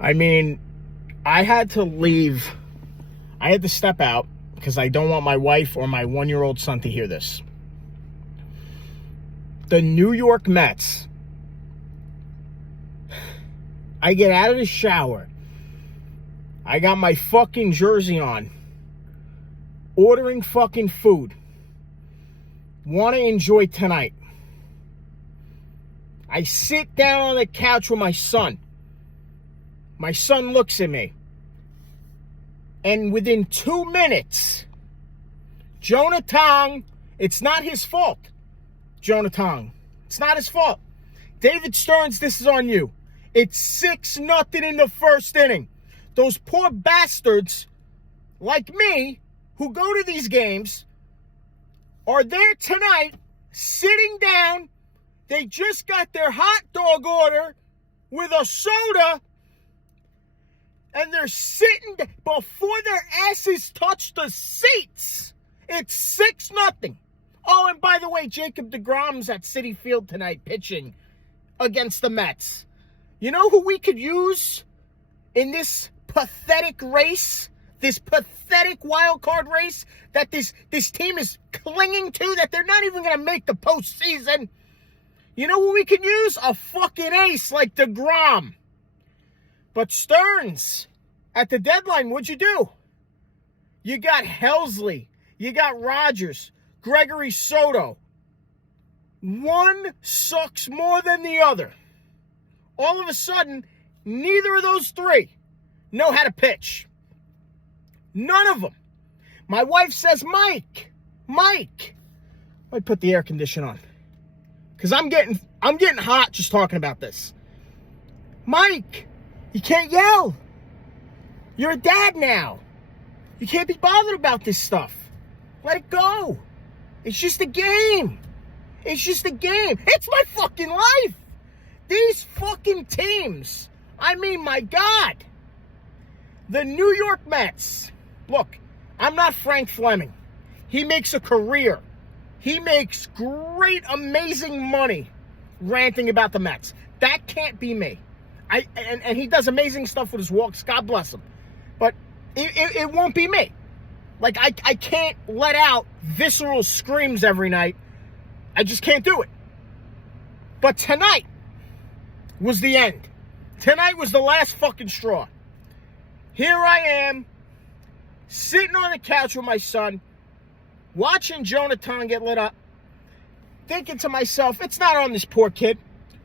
I mean, I had to leave. I had to step out because I don't want my wife or my 1-year-old son to hear this. The New York Mets. I get out of the shower. I got my fucking jersey on. Ordering fucking food. Want to enjoy tonight. I sit down on the couch with my son. My son looks at me. And within 2 minutes, Jonathan, it's not his fault. Jonathan, it's not his fault. David Stearns, this is on you. It's 6-0 in the first inning. Those poor bastards like me who go to these games are there tonight sitting down. They just got their hot dog order with a soda, and they're sitting before their asses touch the seats. It's 6-0. Oh, and by the way, Jacob DeGrom's at Citi Field tonight pitching against the Mets. You know who we could use in this pathetic race, this pathetic wild card race that this team is clinging to, that they're not even going to make the postseason? You know who we can use? A fucking ace like DeGrom. But Stearns, at the deadline, what'd you do? You got Helsley. You got Rogers. Gregory Soto. One sucks more than the other. All of a sudden, neither of those three know how to pitch. None of them. My wife says, Mike, let me put the air conditioner on. Because I'm getting hot just talking about this. Mike, you can't yell. You're a dad now. You can't be bothered about this stuff. Let it go. It's just a game. It's just a game. It's my fucking life. These fucking teams. I mean, my God. The New York Mets. Look, I'm not Frank Fleming. He makes a career. He makes great, amazing money ranting about the Mets. That can't be me. And he does amazing stuff with his walks. God bless him. But it won't be me. Like, I can't let out visceral screams every night. I just can't do it. But tonight was the end. Tonight was the last fucking straw. Here I am, sitting on the couch with my son, watching Jonathan get lit up, thinking to myself, it's not on this poor kid.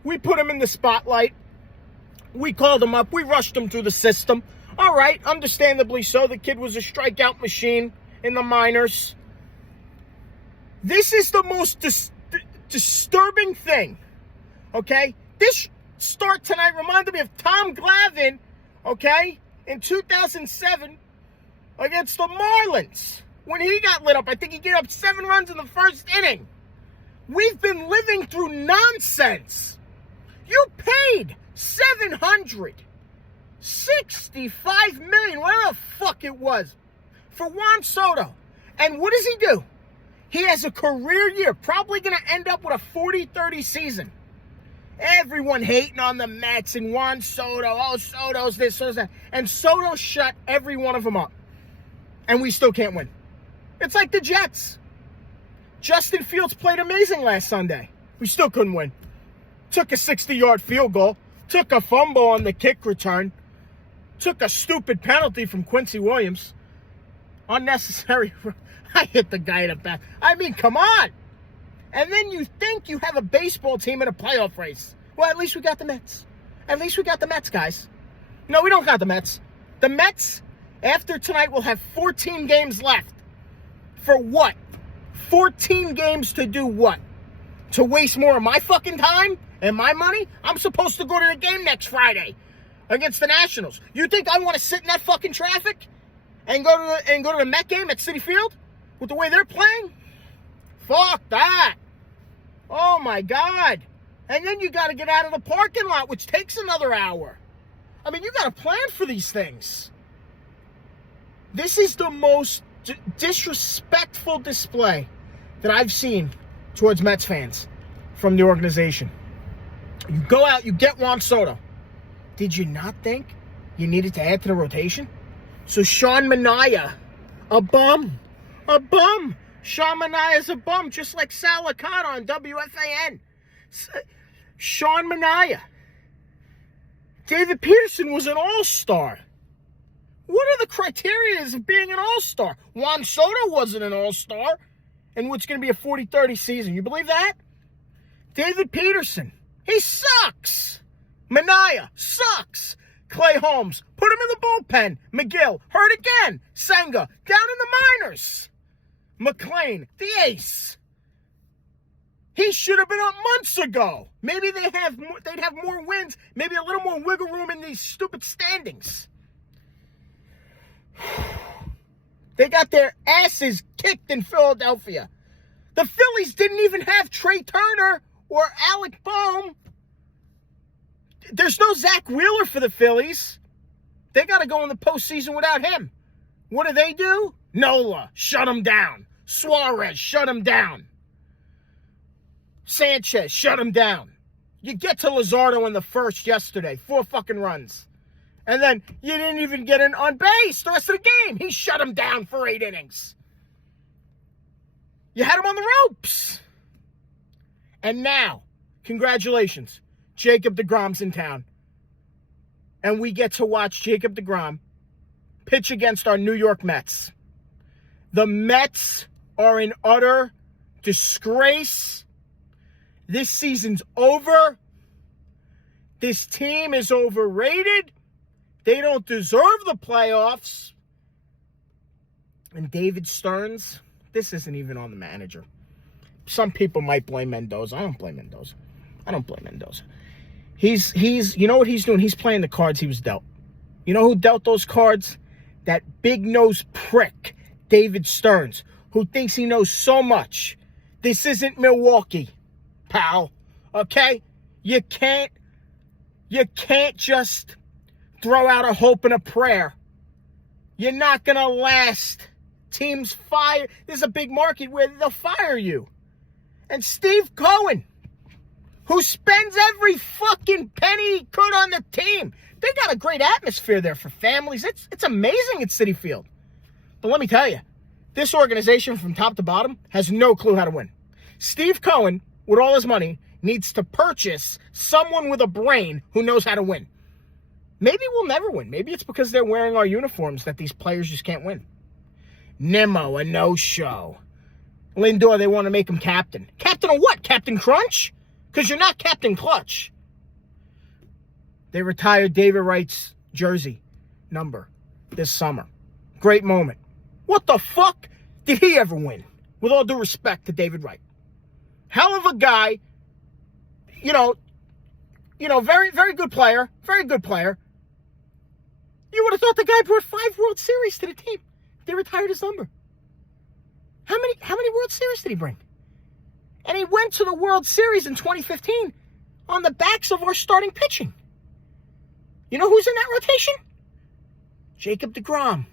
We put him in the spotlight. We called him up. We rushed him through the system. All right, understandably so. The kid was a strikeout machine in the minors. This is the most disturbing thing, okay? This start tonight reminded me of Tom Glavine, okay, in 2007 against the Marlins. When he got lit up, I think he gave up 7 runs in the first inning. We've been living through nonsense. You paid $765 million, whatever the fuck it was, for Juan Soto. And what does he do? He has a career year, probably going to end up with a 40-30 season. Everyone hating on the Mets and Juan Soto. Oh, Soto's this, Soto's that. And Soto shut every one of them up. And we still can't win. It's like the Jets. Justin Fields played amazing last Sunday. We still couldn't win. Took a 60-yard field goal. Took a fumble on the kick return. Took a stupid penalty from Quincy Williams. Unnecessary. I hit the guy in the back. I mean, come on. And then you think you have a baseball team in a playoff race. Well, at least we got the Mets. At least we got the Mets, guys. No, we don't got the Mets. The Mets, after tonight, will have 14 games left. For what? 14 games to do what? To waste more of my fucking time and my money? I'm supposed to go to the game next Friday against the Nationals. You think I want to sit in that fucking traffic and go to the Met game at Citi Field with the way they're playing? Fuck that. Oh my God. And then you got to get out of the parking lot, which takes another hour. I mean, you got to plan for these things. This is the most disrespectful display that I've seen towards Mets fans from the organization. You go out, you get Juan Soto. Did you not think you needed to add to the rotation. So Sean Manaea, a bum. Sean Manaea's a bum, just like Sal Licata on WFAN. Sean Manaea. David Peterson was an all-star. What are the criteria of being an all-star? Juan Soto wasn't an all-star in what's going to be a 40-30 season. You believe that? David Peterson, he sucks. Manaea sucks. Clay Holmes, put him in the bullpen. McGill, hurt again. Senga, down in the minors. McClain, the ace. He should have been up months ago. Maybe they'd have more wins, maybe a little more wiggle room in these stupid standings. They got their asses kicked in Philadelphia. The Phillies didn't even have Trey Turner or Alec Boehm. There's no Zach Wheeler for the Phillies. They got to go in the postseason without him. What do? Nola, shut him down. Suarez, shut him down. Sanchez, shut him down. You get to Luzardo in the first yesterday, 4 fucking runs. And then you didn't even get an on base the rest of the game. He shut him down for 8 innings. You had him on the ropes. And now, congratulations, Jacob DeGrom's in town. And we get to watch Jacob DeGrom pitch against our New York Mets. The Mets are in utter disgrace. This season's over. This team is overrated. They don't deserve the playoffs. And David Stearns, this isn't even on the manager. Some people might blame Mendoza. I don't blame Mendoza. He's you know what he's doing? He's playing the cards he was dealt. You know who dealt those cards? That big-nosed prick, David Stearns, who thinks he knows so much. This isn't Milwaukee, pal. Okay? You can't just throw out a hope and a prayer. You're not going to last. Teams fire. There's a big market where they'll fire you. And Steve Cohen, who spends every fucking penny he could on the team. They got a great atmosphere there for families. It's amazing at Citi Field. But let me tell you, this organization from top to bottom has no clue how to win. Steve Cohen, with all his money, needs to purchase someone with a brain who knows how to win. Maybe we'll never win. Maybe it's because they're wearing our uniforms that these players just can't win. Nimmo, a no-show. Lindor, they want to make him captain. Captain of what? Captain Crunch? Because you're not Captain Clutch. They retired David Wright's jersey number this summer. Great moment. What the fuck did he ever win? With all due respect to David Wright. Hell of a guy. You know, very, very good player. Very good player. You would have thought the guy brought 5 World Series to the team. They retired his number. How many World Series did he bring? And he went to the World Series in 2015 on the backs of our starting pitching. You know who's in that rotation? Jacob DeGrom,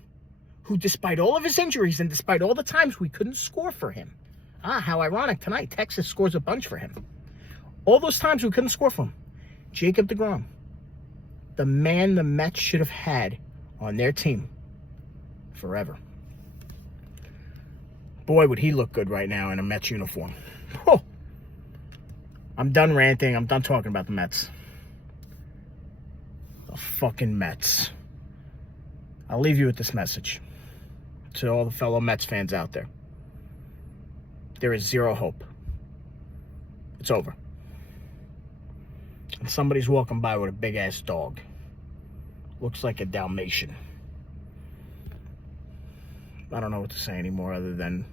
who despite all of his injuries and despite all the times we couldn't score for him. How ironic tonight. Texas scores a bunch for him. All those times we couldn't score for him. Jacob DeGrom, the man the Mets should have had on their team forever. Boy, would he look good right now in a Mets uniform. Oh. I'm done ranting. I'm done talking about the Mets. The fucking Mets. I'll leave you with this message to all the fellow Mets fans out there. There is zero hope. It's over. And somebody's walking by with a big-ass dog. Looks like a Dalmatian. I don't know what to say anymore other than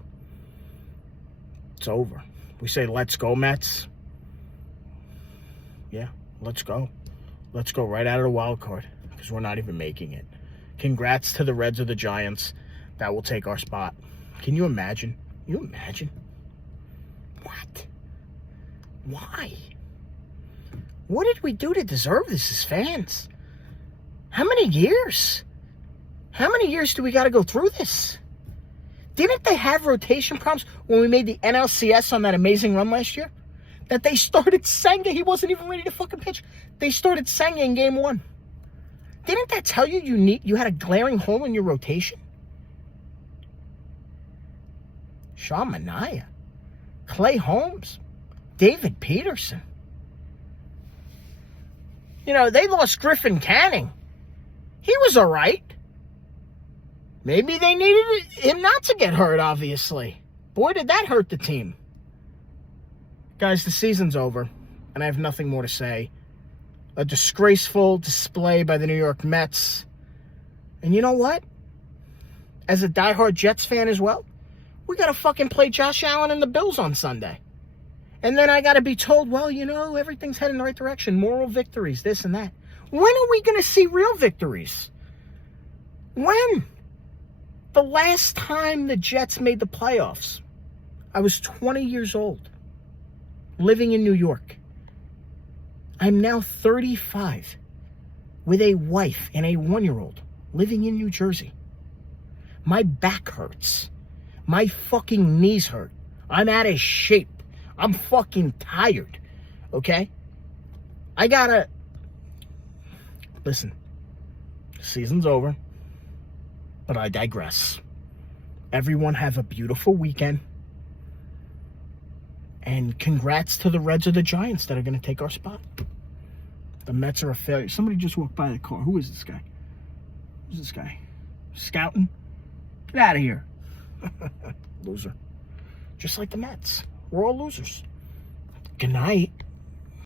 it's over. We say, let's go, Mets. Yeah, let's go. Let's go right out of the wild card because we're not even making it. Congrats to the Reds or the Giants. That will take our spot. Can you imagine? You imagine? What? Why? What did we do to deserve this as fans? How many years? How many years do we got to go through this? Didn't they have rotation problems when we made the NLCS on that amazing run last year? That they started Senga. He wasn't even ready to fucking pitch. They started Senga in game 1. Didn't that tell you you had a glaring hole in your rotation? Sean Manaea, Clay Holmes, David Peterson. You know, they lost Griffin Canning. He was all right. Maybe they needed him not to get hurt, obviously. Boy, did that hurt the team. Guys, the season's over, and I have nothing more to say. A disgraceful display by the New York Mets. And you know what? As a diehard Jets fan as well, we got to fucking play Josh Allen and the Bills on Sunday. And then I got to be told, well, you know, everything's heading in the right direction. Moral victories, this and that. When are we going to see real victories? When? The last time the Jets made the playoffs, I was 20 years old, living in New York. I'm now 35, with a wife and a 1-year-old, living in New Jersey. My back hurts. My fucking knees hurt. I'm out of shape. I'm fucking tired. Okay? I gotta... Listen. Season's over. But I digress. Everyone have a beautiful weekend. And congrats to the Reds or the Giants that are going to take our spot. The Mets are a failure. Somebody just walked by the car. Who is this guy? Who's this guy? Scouting? Get out of here. Loser. Just like the Mets. We're all losers. Good night.